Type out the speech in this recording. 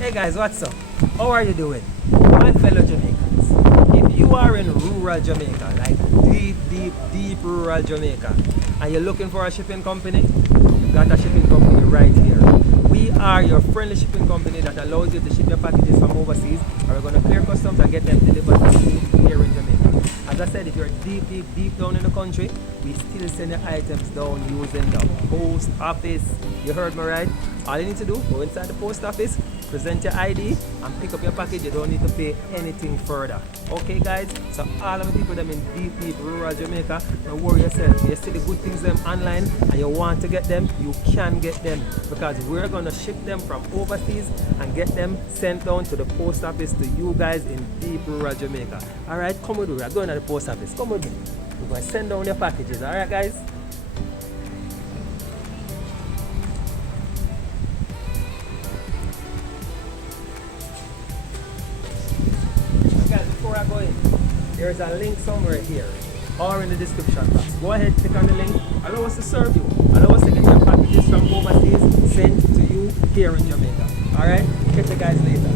Hey guys, what's up? How are you doing? My fellow Jamaicans, if you are in rural Jamaica, like deep rural Jamaica, and you're looking for a shipping company, you got a shipping company right here. We are your friendly shipping company that allows you to ship your packages from overseas, and we're going to clear customs and get them delivered to you here in Jamaica. As I said, if you're deep down in the country, we still send your items down using the post office. You heard me right? All you need to do, go inside the post office, present your ID, and pick up your package. You don't need to pay anything further. Okay, guys? So all of the people that in deep rural Jamaica, don't worry yourself. You see the good things them online, and you want to get them, you can get them, because we're gonna ship them from overseas and get them sent down to the post office to you guys in deep rural Jamaica. All right, come with me. We're going to the post office. Come with me. We're going to send down your packages. All right, guys. Guys, before I go in, there's a link somewhere here or in the description box. Go ahead, click on the link. Allow us to serve you. Allow us to get your packages from overseas sent to you here in Jamaica. Alright? Catch you guys later.